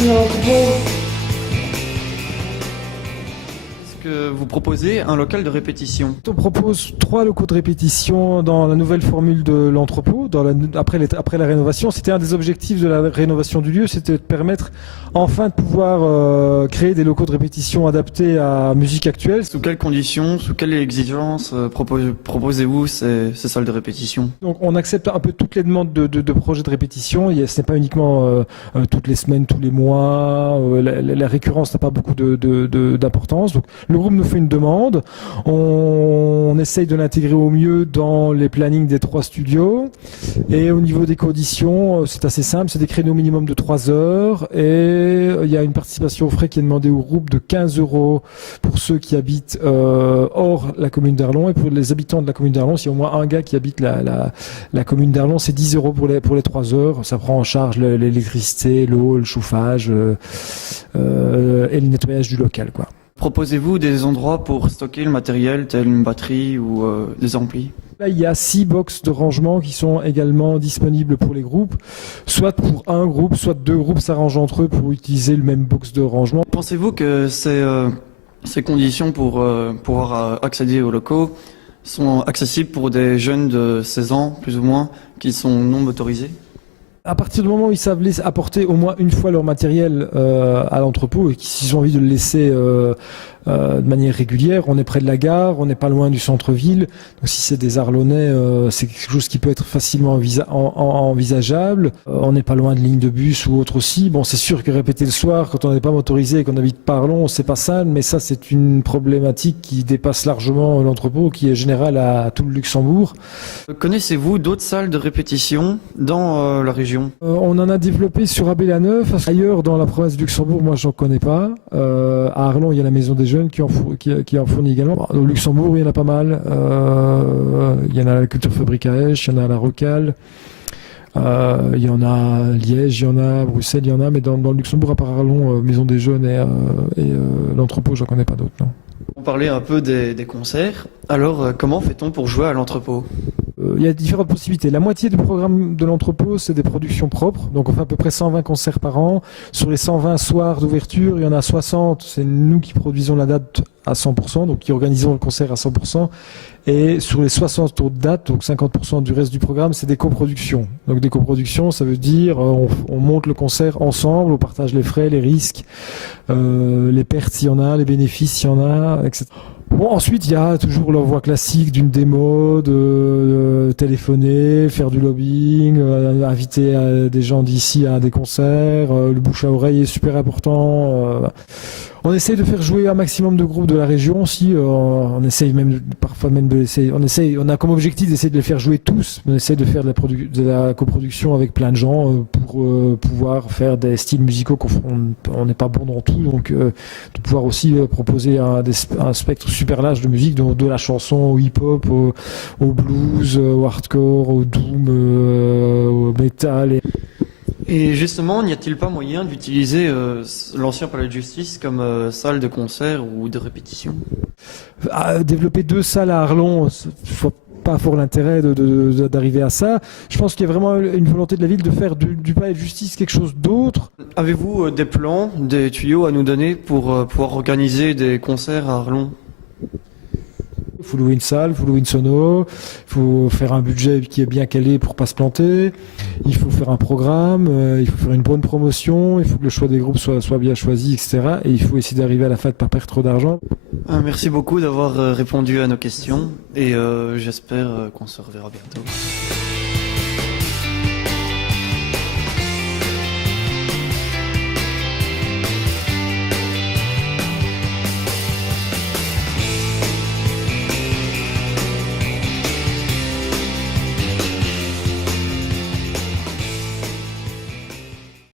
Est-ce que vous proposez un local de répétition? On propose 3 locaux de répétition dans la nouvelle formule de l'entrepôt. Après la rénovation, c'était un des objectifs de la rénovation du lieu, c'était de permettre enfin de pouvoir créer des locaux de répétition adaptés à musique actuelle. Sous quelles conditions, sous quelles exigences proposez-vous ces salles de répétition? Donc on accepte un peu toutes les demandes de projets de répétition. Ce n'est pas uniquement toutes les semaines, tous les mois. La récurrence n'a pas beaucoup d'importance. Donc le groupe nous fait une demande. On essaye de l'intégrer au mieux dans les plannings des 3 studios. Et au niveau des conditions, c'est assez simple. C'est des créneaux minimum de 3 heures. Et il y a une participation aux frais qui est demandée au groupe de 15 € pour ceux qui habitent hors la commune d'Arlon. Et pour les habitants de la commune d'Arlon, s'il y a au moins un gars qui habite la commune d'Arlon, c'est 10 € pour les 3 heures. Ça prend en charge l'électricité, l'eau, le chauffage et le nettoyage du local, quoi. Proposez-vous des endroits pour stocker le matériel, tel une batterie ou des amplis? Là, il y a 6 box de rangement qui sont également disponibles pour les groupes, soit pour un groupe, soit 2 groupes s'arrangent entre eux pour utiliser le même box de rangement. Pensez-vous que ces conditions pour pouvoir accéder aux locaux sont accessibles pour des jeunes de 16 ans, plus ou moins, qui sont non motorisés? À partir du moment où ils savent apporter au moins une fois leur matériel à l'entrepôt et s'ils ont envie de le laisser de manière régulière, on est près de la gare, on n'est pas loin du centre-ville. Donc si c'est des Arlonnais, c'est quelque chose qui peut être facilement envisageable. On n'est pas loin de lignes de bus ou autre aussi. Bon, c'est sûr que répéter le soir quand on n'est pas motorisé et qu'on habite pas Arlon, c'est pas simple, mais ça c'est une problématique qui dépasse largement l'entrepôt, qui est générale à tout le Luxembourg. Connaissez-vous d'autres salles de répétition dans la région? On en a développé sur Abbé-la-Neuve. Ailleurs dans la province du Luxembourg, moi j'en connais pas. À Arlon, il y a la Maison des Jeunes qui en fournit également. Au Luxembourg, il y en a pas mal. Il y en a à la Culture Fabrique à Esch, il y en a à la Rocale. Il y en a à Liège, il y en a à Bruxelles, il y en a, mais dans le Luxembourg, à part Arlon, Maison des Jeunes et l'entrepôt, j'en connais pas d'autres, non. On parlait un peu des concerts. Alors, comment fait-on pour jouer à l'entrepôt? Il y a différentes possibilités. La moitié du programme de l'entrepôt, c'est des productions propres. Donc on fait à peu près 120 concerts par an. Sur les 120 soirs d'ouverture, il y en a 60. C'est nous qui produisons la date à 100%, donc qui organisons le concert à 100%. Et sur les 60 autres dates, donc 50% du reste du programme, c'est des coproductions. Donc des coproductions, ça veut dire on monte le concert ensemble, on partage les frais, les risques, les pertes s'il y en a, les bénéfices s'il y en a, etc. Bon, ensuite, il y a toujours l'envoi classique d'une démo, de téléphoner, faire du lobbying, inviter des gens d'ici à des concerts. Le bouche à oreille est super important. On essaye de faire jouer un maximum de groupes de la région aussi. On essaye même parfois même de l'essayer. On a comme objectif d'essayer de les faire jouer tous. On essaye de faire de la coproduction avec plein de gens pour pouvoir faire des styles musicaux qu'on n'est pas bon dans tout. Donc de pouvoir aussi proposer un spectre super large de musique, de la chanson au hip-hop, au blues, au hardcore, au doom, au metal. Et justement, n'y a-t-il pas moyen d'utiliser l'ancien palais de justice comme salle de concert ou de répétition? Développer 2 salles à Arlon, je vois pas fort l'intérêt d'arriver à ça. Je pense qu'il y a vraiment une volonté de la ville de faire du palais de justice quelque chose d'autre. Avez-vous des plans, des tuyaux à nous donner pour pouvoir organiser des concerts à Arlon? Il faut louer une salle, il faut louer une sono, il faut faire un budget qui est bien calé pour pas se planter, il faut faire un programme, il faut faire une bonne promotion, il faut que le choix des groupes soit bien choisi, etc. Et il faut essayer d'arriver à la fin de pas perdre trop d'argent. Merci beaucoup d'avoir répondu à nos questions et j'espère qu'on se reverra bientôt.